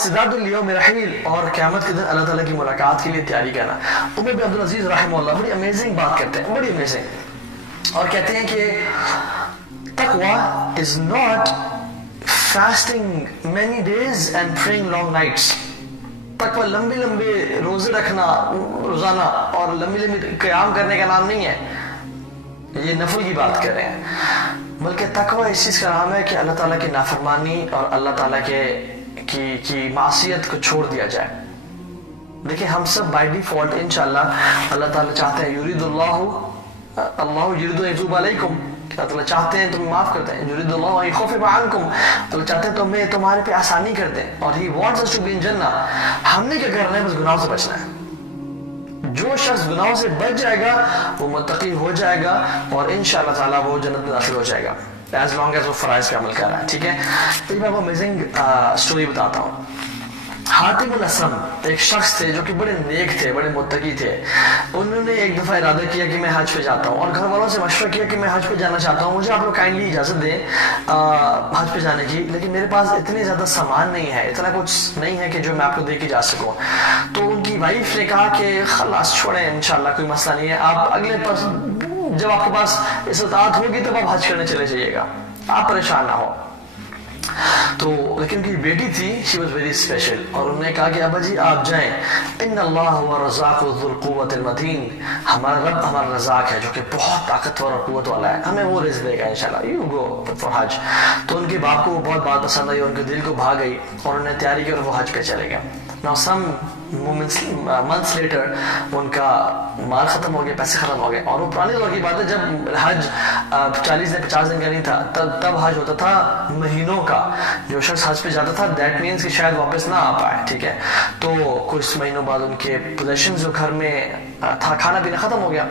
استعداد الیوم رحیل، اور قیامت کے دن اللہ تعالیٰ کی ملاقات کے لیے تیاری کرنا۔ عمر بن عبدالعزیز رحمہ اللہ بڑی امیزنگ بات کرتے ہیں، بڑی امیزنگ، اور کہتے ہیں کہ تقوی is not fasting many days and praying long nights. تقوی لمبے لمبے روزے رکھنا روزانہ اور لمبی لمبی قیام کرنے کا نام نہیں ہے، یہ نفل کی بات کر رہے ہیں، بلکہ تقوی اس چیز کا نام ہے کہ اللہ تعالیٰ کی نافرمانی اور اللہ تعالیٰ کی معصیت کو چھوڑ دیا جائے۔ دیکھیں ہم سب بائی ڈیفالٹ انشاءاللہ اللہ تعالیٰ چاہتے ہیں یرید اللہ یرید ان یتوب علیکم، اللہ تعالیٰ چاہتے ہیں تمہیں معاف کرتے ہیں، یرید اللہ ان یخفف عنکم، اللہ چاہتے ہیں تمہارے پہ آسانی کر دیں، اور he wants us to be in جنہ۔ ہم نے کیا کرنا ہے؟ بس گناہوں سے بچنا ہے۔ جو شخص گناہوں سے بچ جائے گا وہ متقی ہو جائے گا اور انشاءاللہ تعالیٰ وہ جنت میں داخل ہو جائے گا ایز لانگ ایز وہ فرائض پہ عمل کر رہا ہے، ٹھیک ہے۔ تو میں آپ کو امیزنگ اسٹوری بتاتا ہوں۔ حاتم الاسم ایک شخص تھے جو کہ بڑے نیک تھے، بڑے متقی تھے۔ انہوں نے ایک دفعہ ارادہ کیا کہ میں حج پہ جاتا ہوں، اور گھر والوں سے مشورہ کیا کہ میں حج پہ جانا چاہتا ہوں، مجھے آپ لوگ کائنڈلی اجازت دیں حج پہ جانے کی، لیکن میرے پاس اتنی زیادہ سامان نہیں ہے، اتنا کچھ نہیں ہے کہ جو میں آپ کو دے کے جا سکوں۔ تو ان کی وائف نے کہا کہ خلاص چھوڑیں، انشاءاللہ کوئی مسئلہ نہیں ہے، آپ اگلے جب آپ کے پاس استطاعت ہوگی تب آپ حج کرنے چلے جائیے گا، آپ پریشان نہ ہو۔ تو لیکن ان کی بیٹی تھی، شی واز ویری اسپیشل، اور انہوں نے کہا کہ ابا جی آپ جائیں، ان اللہ هو الرزاق ذو القوۃ المتین، ہمارا رب ہمارا رزاق ہے جو کہ بہت طاقتور اور قوت والا ہے، ہمیں وہ رزق دے گا انشاءاللہ، یو گو فار حج۔ تو ان کے باپ کو وہ بہت بات پسند آئی، ان کے دل کو بھا گئی، اور انہوں نے تیاری کی اور وہ حج پہ چلے گئے۔ Now some months later ان کا مال ختم ہو گیا، پیسے ختم ہو گئے، اور وہ پرانے دور کی بات ہے جب حج 40 دن 50 دن کا نہیں تھا، تب حج ہوتا تھا مہینوں کا۔ جو شخص حج پہ جاتا تھا دیٹ مینس کہ شاید واپس نہ آ پائے، ٹھیک ہے۔ تو کچھ مہینوں بعد ان کے پوزیشن جو گھر میں تھا، کھانا پینا ختم ہو گیا۔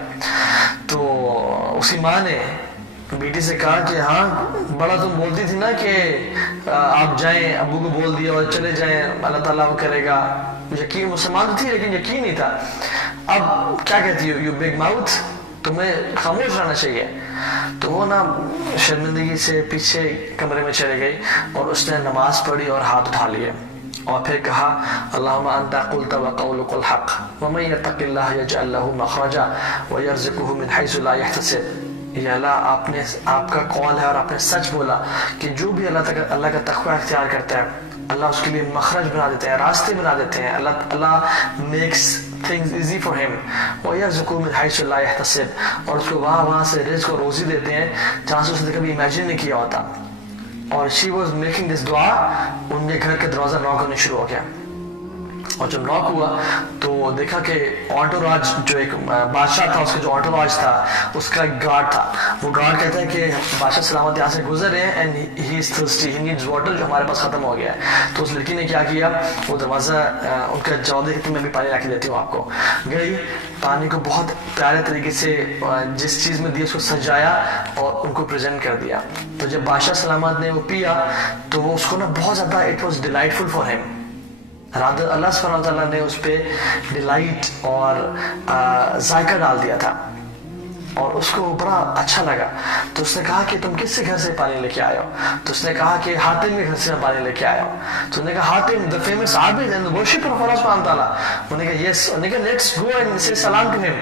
تو اس کی ماں نے بیٹی سے کہا کہ ہاں بڑا تم بولتی تھی نا کہ آپ جائیں، ابو کو بول دیا اور چلے جائیں، اللہ تعالیٰ وہ کرے گا۔ یقین مسلمان تو تھی لیکن یقین نہیں تھا۔ اب کیا کہتی ہو، یو بگ ماؤتھ، تمہیں خاموش رہنا چاہیے۔ تو وہ نا شرمندگی سے پیچھے کمرے میں چلے گئی، اور اس نے نماز پڑھی اور ہاتھ اٹھا لیے، اور پھر کہا اللہم انت قلت وقولک الحق ومن یتق اللہ یجعل لہ مخرجا ویرزقہ من حیث لا یحتسب۔ یا اللہ آپ کا قول ہے اور آپ نے سچ بولا کہ جو بھی اللہ کا تقوی اختیار کرتا ہے اللہ اس کے لیے مخرج بنا دیتے ہیں، راستے بنا دیتے ہیں، اللہ makes things easy for him وَيَرْزُقُهُ مِنْ حَيْثُ لَا يَحْتَسِبُ، اور اس کو وہاں سے رزق اور روزی دیتے ہیں جہاں سے اس نے کبھی امیجن نہیں کیا ہوتا۔ اور she was making this دعا، ان کے گھر کے دروازہ نوک ہونے شروع ہو گیا، اور جب نوک ہوا تو دیکھا کہ آنٹوراج جو ایک بادشاہ تھا، اس کا جو آنٹوراج تھا اس کا ایک گارڈ تھا۔ وہ گارڈ کہتا ہے کہ بادشاہ سلامت یہاں سے گزر رہے ہیں and he is thirsty, he needs water, جو ہمارے پاس ختم ہو گیا ہے۔ تو اس لڑکی نے کیا کیا، وہ دروازہ ان کا جواب دے کہ میں بھی پانی لا کے دیتی ہوں آپ کو، گئی پانی کو بہت پیارے طریقے سے جس چیز میں دیا اس کو سجایا اور ان کو پریزنٹ کر دیا۔ تو جب بادشاہ سلامت نے وہ پیا تو وہ اس کو نا بہت زیادہ اٹ واز ڈیلائٹفل فار ہم، اللہ سبحانہ وتعالیٰ نے اس پہ ڈیلائٹ اور ذائقہ ڈال دیا تھا، اور اس کو بڑا اچھا لگا۔ تو اس نے کہا کہ تم کس سے گھر سے پانی لے کے آئے ہو؟ تو اس نے کہا کہ حاتم کے گھر سے میں پانی لے کے آیا ہوں۔ تو انہوں نے کہا Hatim the famous Abid and the worshipper of Allah سبحانہ تعالیٰ، انہوں نے کہا yes، انہوں نے کہا let's go and say salam to him۔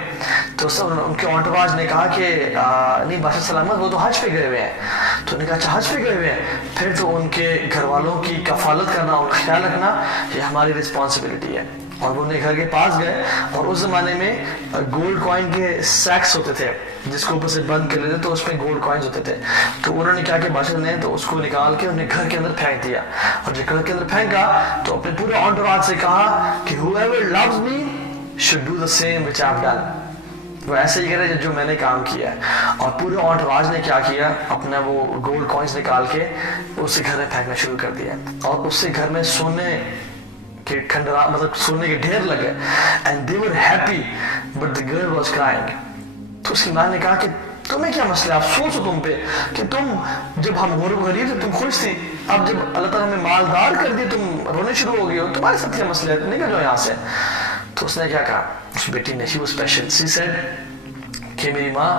تو ان کے انٹوراج نے کہا کہ نہیں بادشاہ سلامت وہ تو حج پہ گئے ہوئے ہیں۔ تو انہوں نے کہا اچھا حج پہ گئے ہوئے ہیں، پھر تو ان کے گھر والوں کی کفالت کرنا، ان کا خیال رکھنا یہ ہماری رسپانسبلٹی ہے۔ اور وہ انہیں گھر کے پاس گئے، اور اس زمانے میں گولڈ کوائن کے سیکس ہوتے تھے جس کو اوپر سے بند کر لیتے تو اس میں گولڈ کوائنز ہوتے تھے۔ تو انہوں نے کیا کہ بادشاہ نے تو اس کو نکال کے انہیں گھر کے اندر پھینک دیا، اور جب گھر کے اندر پھینکا تو اپنے پورے انٹوراج سے کہا کہ whoever loves me should do the same which I've done، وہ ایسے ہی کرے جو میں نے کام کیا ہے۔ اور پورے انٹوراج نے کیا کیا، اپنا وہ گولڈ کوائنز نکال کے اسے گھر میں پھینکنا شروع کر دیا، اور اس سے گھر میں سونے کہ کھنڈرا مطلب سونے کے ڈھیر لگے and they were happy but the girl was crying۔ تو اس کی ماں نے کہا کہ تمہیں کیا مسئلہ ہے، افسوس ہو تم پہ کہ تم جب ہم غریب تھے تم خوش تھی، اب جب اللہ تعالیٰ نے مالدار کر دی تم رونے شروع ہو گئی ہو، تمہارے ساتھ کیا مسئلہ ہے، نکل جاؤ یہاں سے۔ تو اس نے کیا کہا، اس بیٹی نے she was special، she said کہ میری ماں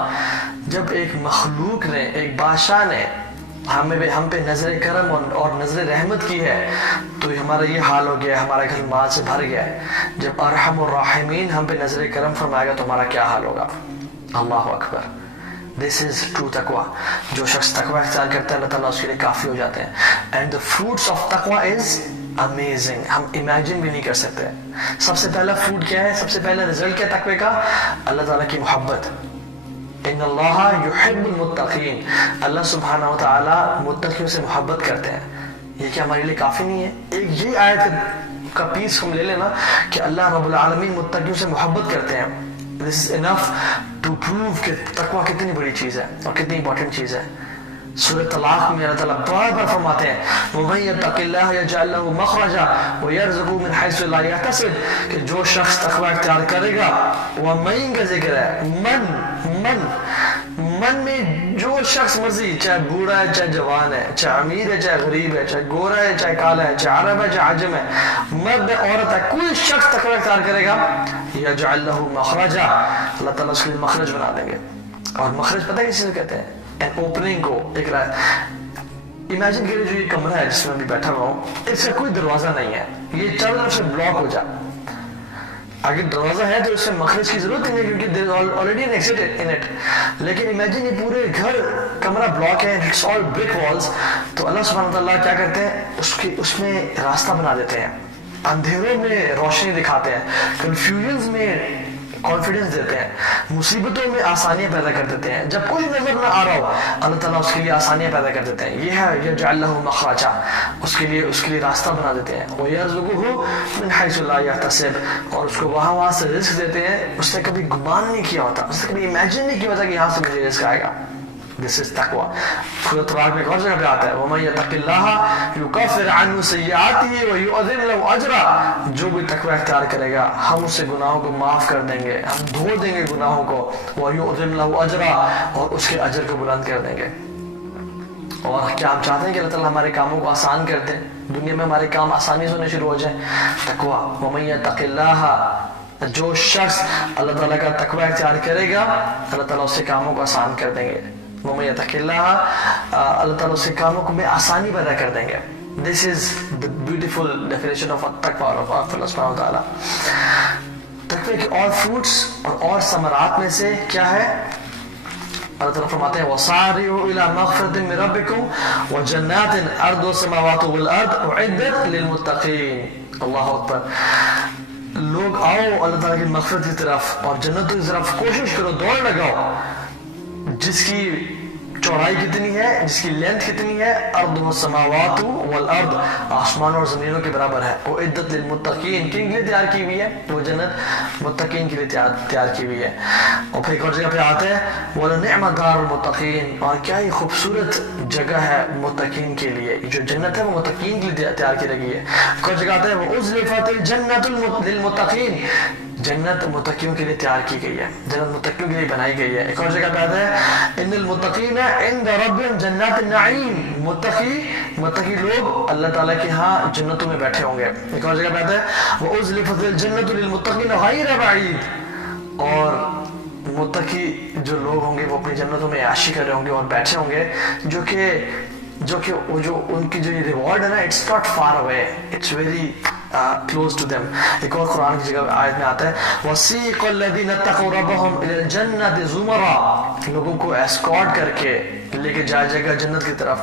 جب ایک مخلوق نے، ایک بادشاہ نے ہم پہ نظر کرم اور نظر رحمت کی ہے تو ہمارا یہ حال ہو گیا، ہمارا گھر مال سے بھر گیا ہے. جب ارحم الراحمین ہم پہ نظر کرم فرمائے گا تو ہمارا کیا حال ہوگا. اللہ اکبر. This is true taqwa. جو شخص تقوی اختیار کرتا ہے اللہ تعالیٰ اس کے لیے کافی ہو جاتے ہیں. And the fruits of taqwa is amazing. ہم امیجن بھی نہیں کر سکتے. سب سے پہلا فروٹ کیا ہے، سب سے پہلا رزلٹ کیا ہے تقوی کا؟ اللہ تعالیٰ کی محبت. ان اللہ یحب المتقین. اللہ سبحانہ و تعالیٰ متقیوں سے محبت کرتے ہیں. یہ کیا ہمارے لیے کافی نہیں ہے؟ ایک یہ آیت کا پیس ہم لے لینا کہ اللہ رب العالمین متقیوں سے محبت کرتے ہیں. This is enough to prove کہ تقوی کتنی بڑی چیز ہے اور کتنی امپورٹنٹ چیز ہے. سورہ طلاق میں اللہ تعالیٰ بار بار فرماتے ہیں وَمَن يَتَّقِ اللَّهَ يَجْعَلْ لَهُ مَخْرَجًا وَيَرْزُقْهُ مِنْ حَيْثُ لَا يَحْتَسِبُ کہ جو شخص تقوی اختیار کرے گا. وَمَن کا ذکر ہے، من میں جو شخص مرضی، چاہے بوڑھا ہے چاہے جوان ہے، چاہے امیر ہے چاہے غریب ہے، چاہے گورا ہے چاہے کالا ہے، چاہے عرب ہے چاہے عجم ہے، مرد ہے عورت ہے، کوئی شخص تقوی اختیار کرے گا یجعل لہ مخرجا، اللہ تعالیٰ اس کے لیے مخرج بنا دیں گے. اور مخرج پتہ کس چیز کہتے ہیں؟ ان اوپننگ کو. ایک امیجن کریے جو یہ کمرہ ہے جس میں ابھی بیٹھا ہوا ہوں، اس کا کوئی دروازہ نہیں ہے، یہ چاروں طرف سے بلاک ہو جائے. اگر دروازہ ہے تو اس سے مخرج کی ضرورت نہیں ہے کیونکہ there is already an exit in it. لیکن امیجن یہ پورے گھر کمرہ بلاک ہے، it's all brick walls، تو اللہ سبحانہ وتعالیٰ کیا کرتے ہیں اس میں راستہ بنا دیتے ہیں، اندھیروں میں روشنی دکھاتے ہیں، کنفیوژنز میں کانفیڈنس دیتے ہیں، مصیبتوں میں آسانیاں پیدا کر دیتے ہیں. جب کچھ نظر نہ آ رہا ہو اللہ تعالیٰ اس کے لیے آسانیاں پیدا کر دیتے ہیں. یہ ہے یجعل لہ مخرجا، اس کے لیے راستہ بنا دیتے ہیں. وَيَرْزُقُهُ مِنْ حَيْثُ لَا يَحْتَسِبُ اور اس کو وہاں سے رزق دیتے ہیں اس نے کبھی گمان نہیں کیا ہوتا، اس نے کبھی امیجن نہیں کیا ہوتا کہ یہاں سے مجھے رزق آئے گا. This is taqwa. سورۃ طلاق میں ایک اور جگہ پہ آتا ہے وَمَن يَتَّقِ اللَّهَ يُكَفِّرْ عَنْهُ سَيِّئَاتِهِ وَيُعْظِمْ لَهُ أَجْرًا. جو بھی تقوی اختیار کرے گا ہم اس سے گناہوں کو معاف کر دیں گے، ہم دھو دیں گے گناہوں کو. وَيُعْظِمْ لَهُ أَجْرًا اور اس کے اجر کو بلند کر دیں گے. اور کیا ہم چاہتے ہیں کہ اللہ تعالیٰ ہمارے کاموں کو آسان کر دیں، دنیا میں ہمارے کام آسانی سے ہونے شروع ہو جائیں؟ تقوی. وَمَن يَتَّقِ اللَّهَ جو شخص اللہ تعالیٰ کا تقوی اختیار کرے گا اللہ تعالیٰ اس سے کاموں کو آسان کر دیں گے. وَمَن يَتَّقِ اللَّهَ اللہ تعالیٰ اس سے کاموں کو میں آسانی پیدا کر دیں گے. This is the beautiful definition of taqwa of Allah subhanahu wa ta'ala. تقوی کے اور فروٹس اور ثمرات میں سے کیا ہے؟ اللہ تعالیٰ فرماتے ہیں وَصَارِعُوا إِلَى مَغْفِرَةٍ مِّن رَبِّكُمْ وَجَنَّاتٍ أَرْضُهَا السَّمَاوَاتُ وَالْأَرْضُ أُعِدَّتْ لِلْمُتَّقِينَ. اللہ اکبر. لوگ آؤ اللہ تعالیٰ کی مغفرت کی طرف اور جنتوں کی طرف کوشش کرو، دوڑ لگاؤ. جس کی چوڑائی کتنی ہے، جس کی لینتھ کتنی ہے؟ ارض السماوات والارض، آسمان اور زمینوں کے برابر ہے. اعدت للمتقین، کن کے لیے تیار کی ہوئی ہے؟ وہ جنت متقین کے لیے تیار کی ہوئی ہے. اور پھر ایک اور جگہ پہ آتا ہے وَلَنِعْمَ دَارُ الْمُتَّقِينَ اور کیا ہی خوبصورت جگہ ہے متقین کے لیے. جو جنت ہے وہ متقین کے لیے تیار کی گئی ہے. ایک اور جگہ آتا ہے وَأُزْلِفَتِ الْجَنَّةُ لِلْمُتَّقِينَ جنت متقیوں کے لیے تیار کی گئی ہے، جنت متقیوں کے لیے بنائی گئی ہے. ایک اور جگہ پہ آتا ہے ان المتقین عند ربهم جنات النعیم متقی لوگ اللہ تعالیٰ کے ہاں جنتوں میں بیٹھے ہوں گے. ایک اور جگہ پہ آتا ہے وَأُزْلِفَتِ الْجَنَّةُ لِلْمُتَّقِينَ غَيْرَ بَعِيدٍ اور متقی جو لوگ ہوں گے وہ اپنی جنتوں میں عیاشی کر رہے ہوں گے اور بیٹھے ہوں گے جو کہ ان کی جو یہ ریوارڈ ہے نا it's not far away, it's very close to them. ایک اور قرآن کی جگہ آیت میں آتا ہے وَسِيقَ الَّذِينَ اتَّقَوْا رَبَّهُمْ إِلَى الْجَنَّةِ زُمَرًا لوگوں کو اسکارٹ کر کے لے کے جائے جائے گا جنت کی طرف.